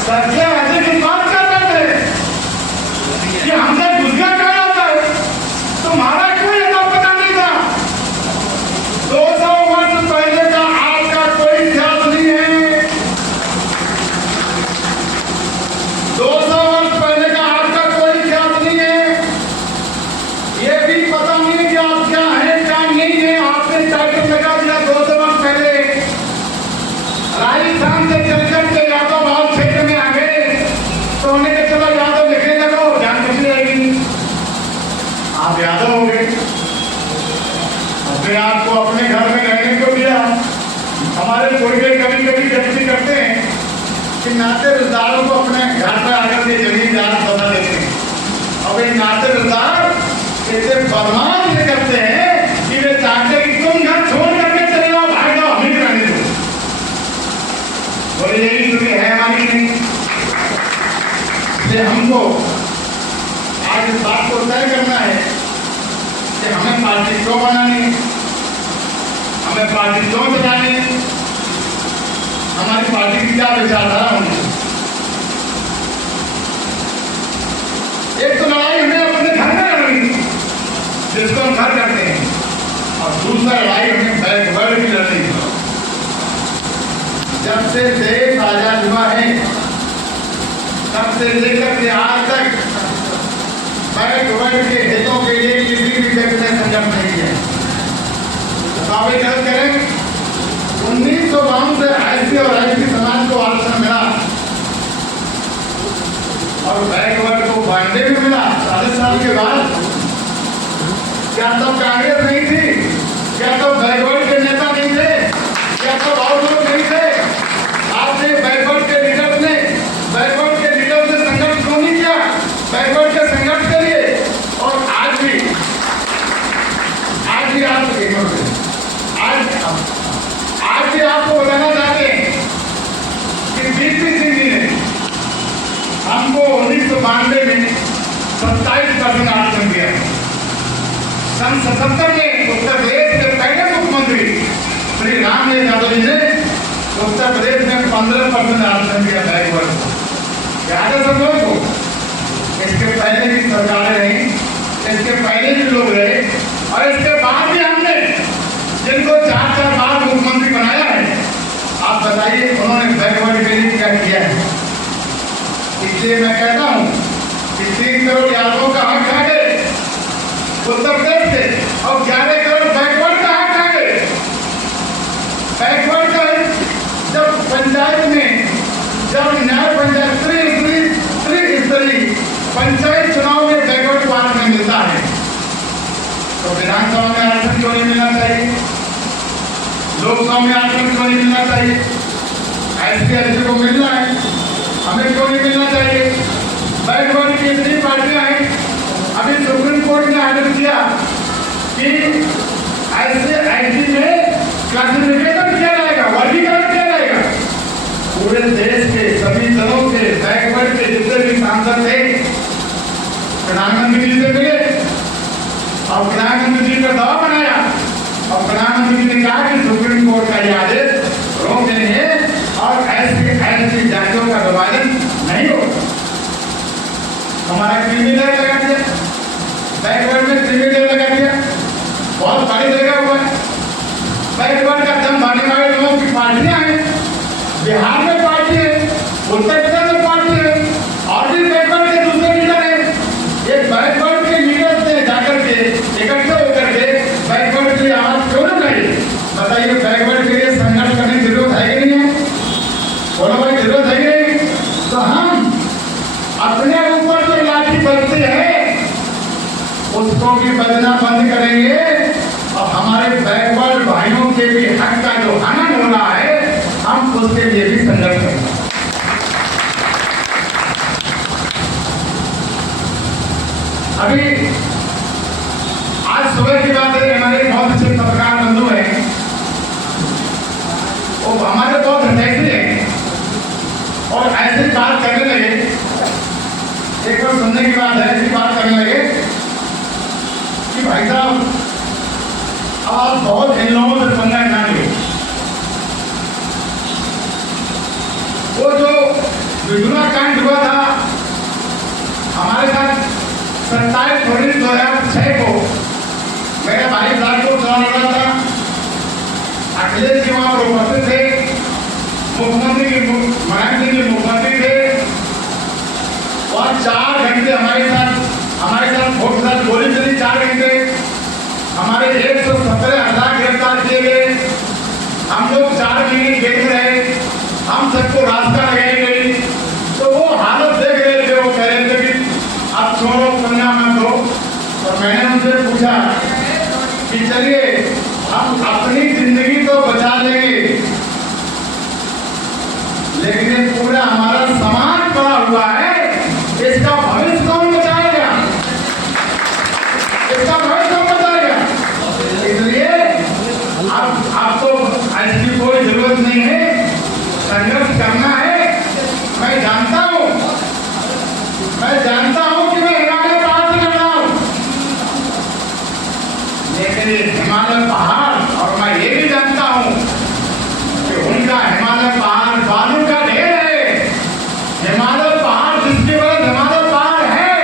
सच्चे ऐसे की बात कर रहे थे कि हमसे गुजरा क्या होता है, तुम्हारा क्यों ये तो पता नहीं था। 200 वर्ष पहले का आज का कोई इतिहास नहीं है। 200 वर्ष पहले का आज का कोई इतिहास नहीं है। ये भी पता नहीं कि आप क्या है क्या नहीं है। आपने टाइटल लगा दिया 200 वर्ष पहले। राजस्थान से चलकर के यादव भाव क्षेत्र में आ गए तो उन्हें कहा चलो यादव लिखने लगो, जान बच जाएगी। आप यादव हो गए, अपने आपको अपने घर में रहने को दिया। हमारे पूर्वज कभी कभी व्यक्ति करते हैं कि नाते रिश्तेदारों को अपने घर पर आकर के जमीन जान बता देते हैं। अब ये नाते रिश्तेदार ऐसे बदमाश करते हैं कि वे चाहते हैं कि तुम घर छोड़ करके चले जाओ, भाग जाओ, हमें रहने दो। और यही दुनिया है हमारी नहीं। इसलिए हमको आज इस बात को तय करना है कि हमें पार्टी क्यों बनानी, हमें पार्टी क्यों चलानी, हमारी पार्टी की क्या विचारधारा होनी। एक तो लड़ाई हमें अपने घर में लड़नी, जिसको हम घर करते हैं, और दूसरा लड़ाई हमें बैकवर्ड की लड़नी। जब से देश आजाद हुआ है तब से लेकर के आज तक बैकवर्ड के हितों के लिए किसी भी व्यक्ति ने संघर्ष नहीं किया। काफी गलत करें 1952 से एससी और एसटी समाज को आरक्षण मिला और बैकवर्ड को 92 में मिला 40 साल के बाद। क्या तब कांग्रेस नहीं थी? क्या तब बैकवर्ड के नेता नहीं थे? क्या तब और लोग नहीं थे? आपने बैकवर्ड के लीडर्स ने संघर्ष क्यों नहीं किया? बैकवर्ड के संघर्ष के लिए। और आज भी आपको बताना चाहते हैं कि बीपी सिंह जी ने हमको 1992 में 27% आरक्षण दिया। सन 77 में उत्तर प्रदेश के पहले मुख्यमंत्री श्री रामदेव यादव जी ने उत्तर प्रदेश में 15% आरक्षण दिया बैकवर्ड को। याद है सब लोगों को? इसके पहले भी सरकारें रही, इसके पहले भी लोग रहे, और इसके बाद भी हमने जिनको 4-4 बार मुख्यमंत्री बनाया है, आप बताइए उन्होंने बैकवर्ड के लिए क्या किया है। इसलिए मैं कहता हूं कि 3 करोड़ यादवों का हक खा गए उत्तर प्रदेश से, और 11 करोड़ बैकवर्ड का हक खा गए। बैकवर्ड का जब पंचायत में, जब न्याय पंचायत त्रिस्तरीय पंचायत चुनाव में बैकवर्ड को आरक्षण मिलता है तो विधानसभा में आरक्षण क्यों नहीं मिलना चाहिए? लोकसभा में आरक्षण क्यों नहीं मिलना चाहिए? एससी को मिलना है, हमें क्यों नहीं मिलना चाहिए? बैकवर्ड की इतनी पार्टियां हैं, अभी सुप्रीम कोर्ट ने आदेश दिया कि एससी में क्लासिफिकेशन किया जाएगा, वर्गीकरण किया जाएगा। पूरे देश के सभी दलों के बैकवर्ड के जितने भी सांसद थे प्रधानमंत्री जी से मिले और प्रधानमंत्री जी का दबाव बनाया, और प्रधानमंत्री जी ने कहा कि सुप्रीम कोर्ट का यह आदेश रोक देंगे और ऐसी जातियों का विभाजन नहीं हो। हमारा क्रिमिनल लगा दिया, बैकवर्ड में क्रिमिनल लगा दिया, बहुत बड़ी जगह हुआ है। बैकवर्ड का दम मारने वाले लोगों की पार्टियां हैं, बिहार में पार्टी है, उत्तर प्रदेश में पार्टी है, और भी बैकवर्ड के दूसरे लीडर हैं। ये बैकवर्ड के लीडर से जाकर के इकट्ठे होकर के बैकवर्ड के लिए आवाज क्यों न चाहिए? बताइए, बैकवर्ड के लिए संघर्ष करने की जरूरत है कि नहीं है? बोलो भाई, जरूरत है कि नहीं? तो हम अपने ऊपर जो लाठी बरती है उसको भी बजना बंद करेंगे, और हमारे बैकवर्ड भाइयों के भी हक का जो हनन हो रहा है हम उसके लिए भी संघर्ष करेंगे। अभी आज सुबह की बात है, हमारे बहुत अच्छे पत्रकार बंधु हैं, वो हमारे बहुत हटैसी हैं और ऐसी बात करने लगे आप बहुत इन लोगों से पंगा ना लो। वो जो विधुना कांड हुआ था हमारे साथ 27 फरवरी 2006 को मेरे भाई साहब को चुनाव लड़ा था। अखिलेश जी वहां पर उपस्थित थे, महाराज जी मुख्यमंत्री थे और 4 घंटे हमारे साथ वोट के साथ गोली चली। 4 घंटे हमारे 117,000 गिरफ्तार किए गए। हम लोग 4 महीने जेल में रहे, हम सबको रास्ता लगाई गई। तो वो हालत देख रहे थे, वो कह रहे थे कि अब छोड़ो पंगा मत दो। और मैंने उनसे पूछा कि चलिए हम अपनी जिंदगी तो बचा लेंगे, लेकिन ये पूरा हमारा समाज पड़ा हुआ है, इसका भविष्य कौन बचाएगा? इसका भविष्य कौन बचाएगा? इसलिए अब आपको ऐसी कोई जरूरत नहीं है, संघर्ष करना है। मैं जानता हूं कि मैं हिमालय पहाड़ से लड़ा हूं, लेकिन ये हिमालय पहाड़, और मैं ये भी जानता हूं कि उनका हिमालय पहाड़ बालू का ढेर है। हिमालय पहाड़ जिसके बाद हिमालय पहाड़ है,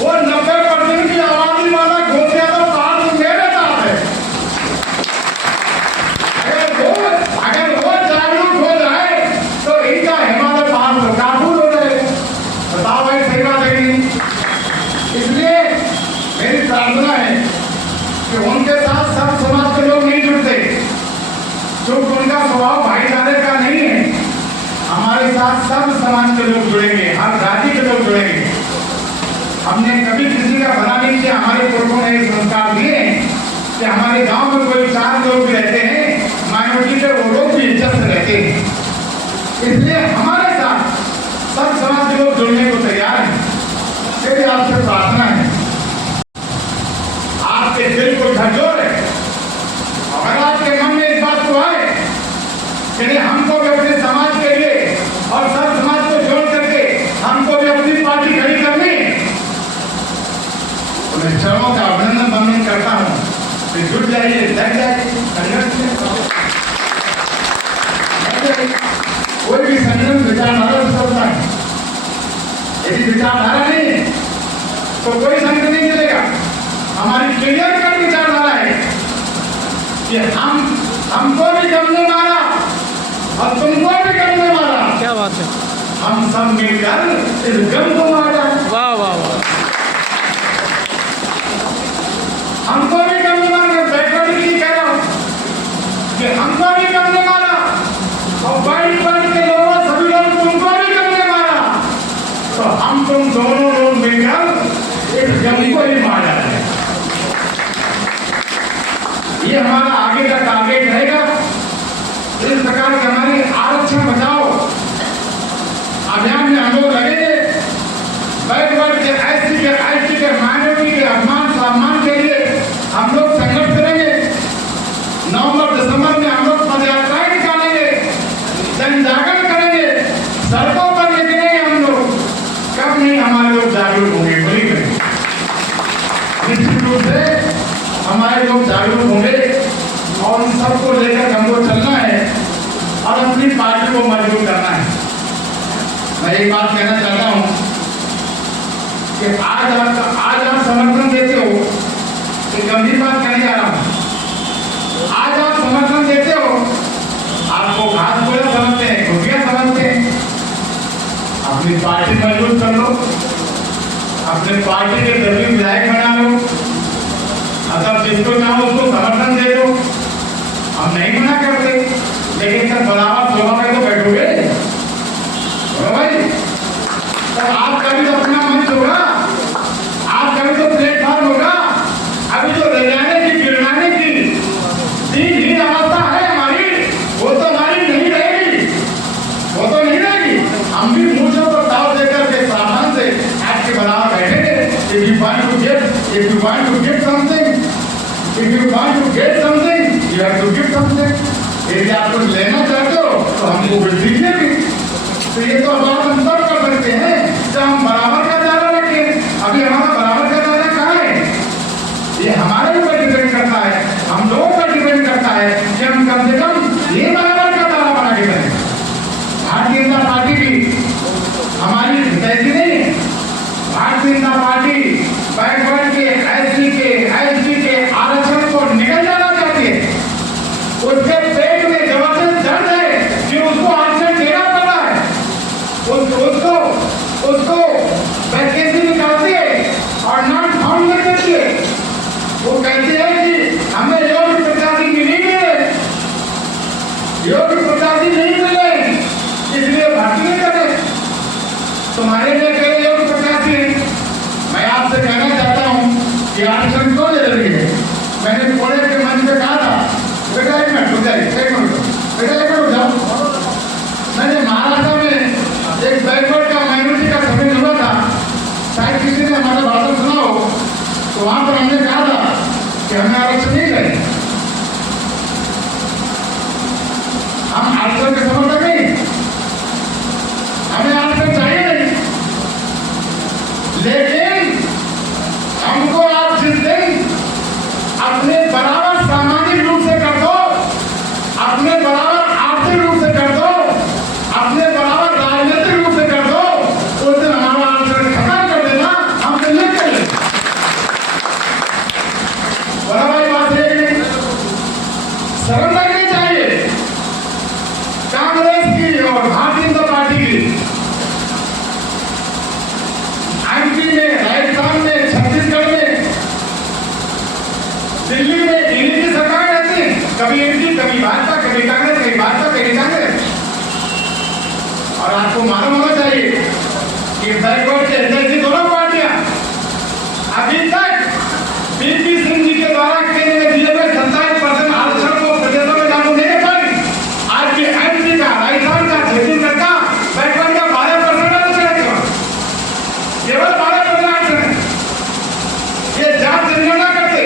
वो 90% की आबादी वाला घोटिया तो पहाड़ मेरे साथ है। अगर वो जागरूक हो जाए तो इनका हिमालय पहाड़ तो काबू हो जाए। बताओ भाई, सही बात है नहीं? इसलिए मेरी प्रार्थना है कि उनके साथ सब समाज के लोग नहीं जुड़ते, क्योंकि उनका स्वभाव भाईचारे का नहीं है। हमारे साथ सब समाज के लोग जुड़ेंगे, हर जाति के लोग जुड़ेंगे। हमने कभी किसी का भला नहीं किया। हमारे पुरखों ने संस्कार दिए कि हमारे गांव में कोई 4 लोग भी रहते हैं माइनॉरिटी के, वो लोग भी इज्जत से रहते हैं। इसलिए हमारे साथ सब समाज के लोग जुड़ने को तैयार हैं। मेरी आपसे प्रार्थना है, आपके दिल को झकझोरे, अगर आपके मन में इस बात को आए कि हमको भी अपने समाज के लिए और सब समाज को जोड़ करके हमको भी अपनी पार्टी खड़ी करनी, तो मैं सर्वों का अभिनंदन करता हूँ कि जुट जाइए, लग जाइए संघर्ष में। कोई भी संगठन विचारधारा से चलता है, यदि विचारधारा नहीं है तो कोई संगठन नहीं चलेगा। हमारी क्लियर कट विचारधारा है कि हमको भी गमले मारा और तुमको भी गमले मारा। क्या बात है, हम सब मिलकर इस गम को मारा। वाह वाह वाह। हमको भी गमले मारा, बैकवर्ड की कह रहा हूं कि हमको भी गमले मारा और बैकवर्ड के लोगों सभी लोग तुमको भी गमले मारा, तो हम तुम दोनों लोग मिलकर इस गम को ही मारा है। ये हमारा आगे का टारगेट रहेगा। इस प्रकार के हमारी आरक्षण बचाओ अभियान में हम लोग लगे। बैकवर्ड के एसटी के माइनॉरिटी के अपमान सम्मान के लिए हम लोग संघर्ष करेंगे। नवंबर दिसंबर में हम लोग पदयात्राएं निकालेंगे, जन जागरण करेंगे, सड़कों पर निकलेंगे हम लोग। कब नहीं हमारे लोग जागरूक होंगे, बोलिए। निश्चित रूप से हमारे लोग जागरूक होंगे और इन सबको लेकर हमको चलना है और अपनी पार्टी को मजबूत करना है। मैं एक बात कहना चाहता हूं कि आज आप समर्थन देते हो, एक गंभीर बात कहने जा रहा हूं। आज आप समर्थन देते हो, आपको घास बोला समझते हैं, घुटिया समझते हैं। अपनी पार्टी मजबूत कर लो, अपने पार्टी के सभी विधायक बना लो, अगर जिसको चाहो उसको समर्थन दे दो। हम नहीं मना करते, लेकिन सर बराबर सभा में तो बैठोगे भाई। तो आपका भी तो अपना मंच होगा, आपका भी तो प्लेटफॉर्म होगा। अभी जो रजाने की गिरवाने की दीनहीन अवस्था है हमारी, वो तो हमारी नहीं रहेगी, वो तो नहीं रहेगी। हम भी मुझे पर दाव देकर के सावधान से आपके बराबर बैठेंगे। If you want to get something, if you want to get something, you have to give something. यदि आप कुछ लेना चाहते हो तो हमको कुछ दीजिए भी। तो ये तो बात हम सब कर सकते हैं जब हम बराबर का दायरा रखें। अभी हमारा बराबर का दायरा कहाँ है? ये हमारे ऊपर डिपेंड करता है, हम लोगों पर डिपेंड तो वहां पर हमने कहा था कि हमें आरक्षण नहीं चाहिए, हम आरक्षण के समर्थक नहीं, हमें आरक्षण चाहिए नहीं। लेकिन हमको आप जिस दिन अपने बराबर सामाजिक रूप से कर दो, अपने बराबर आर्थिक रूप से कर दो, अपने बराबर राजनीतिक रूप से कर दो, उस दिन हमारा आरक्षण खत्म कर देना, हम दिल्ली कर ले। बड़ा भाई बात है कि शर्म लगनी चाहिए कांग्रेस की और भारतीय जनता पार्टी की। एमपी में, राजस्थान में, छत्तीसगढ़ में, दिल्ली में इन्हीं की सरकार रहती है, कभी एनडीए, कभी भाजपा, कभी कांग्रेस, कभी भाजपा, कभी कांग्रेस। और आपको मालूम होना चाहिए कि बैकवर्ड के अंदर की दोनों पार्टियां अभी तक बीपी सिंह जी के द्वारा केंद्र में दिए गए 27% आरक्षण को प्रदेशों में लागू नहीं कर पाई। आज के एमपी का, राजस्थान का, छत्तीसगढ़ का बैकवर्ड का 12% आरक्षण है, केवल 12% आरक्षण है। ये जात जनगणना करते,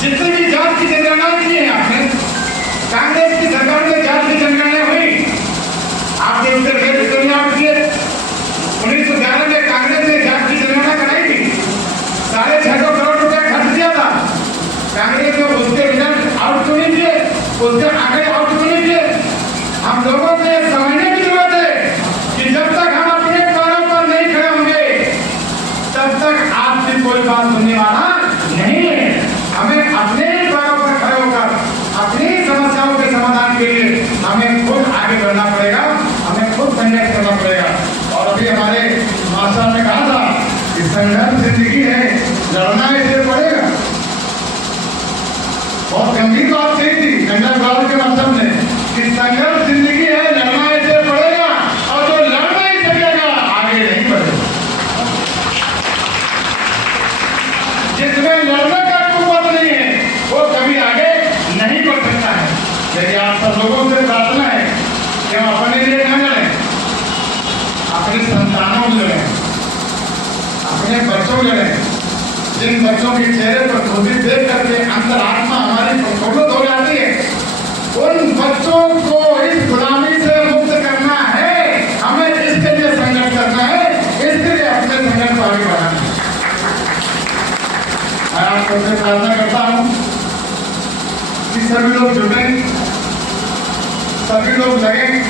जितनी भी जात की जनगणना की है आपने, कांग्रेस की सरकार में जात की जनगणना हुई, आपने उत्तर प्रदेश किए 1911 में कांग्रेस ने जात की जनगणना कराई थी, 650 करोड़ रुपया खर्च किया था कांग्रेस ने, उसके रिजल्ट आउट क्यों नहीं किए, उसके आंकड़े आउट क्यों नहीं किए। हम लोगों को यह समझने की जरूरत है कि जब तक हम अपने पैरों पर नहीं खड़े होंगे तब तक आपकी कोई बात सुनने वाला नहीं है। हमें अपने पैरों पर खड़े होकर अपनी समस्याओं के समाधान के लिए हमें खुद आगे बढ़ना पड़ेगा, हमें खुद संघर्ष करना पड़ेगा। और अभी हमारे मास्टर ने कहा था कि संघर्ष जिंदगी है, लड़ना इसे पड़ेगा। बहुत गंभीर बात कही थी गंगा गुलाब के मास्टर ने कि संघर्ष जिंदगी है, लड़ना इसे पड़ेगा, और जो लड़ नहीं सकेगा आगे नहीं बढ़ेगा। जिसमें लड़ने का कुवत नहीं है वो कभी आगे नहीं बढ़ सकता है। यदि आप सब लोगों से प्रार्थना है कि हम अपने लिए न लड़ें, अपने संतानों के लिए, अपने बच्चों के लिए, जिन बच्चों के चेहरे पर खुशी देख करके अंतरात्मा हमारी प्रफुल्लित हो जाती है, उन बच्चों को इस गुलामी से मुक्त करना है। हमें इसके लिए संघर्ष करना है, इसके लिए अपने संघर्ष को आगे बढ़ाना है। मैं आप सबसे प्रार्थना करता हूँ कि सभी लोग जुटें, सभी लोग लगें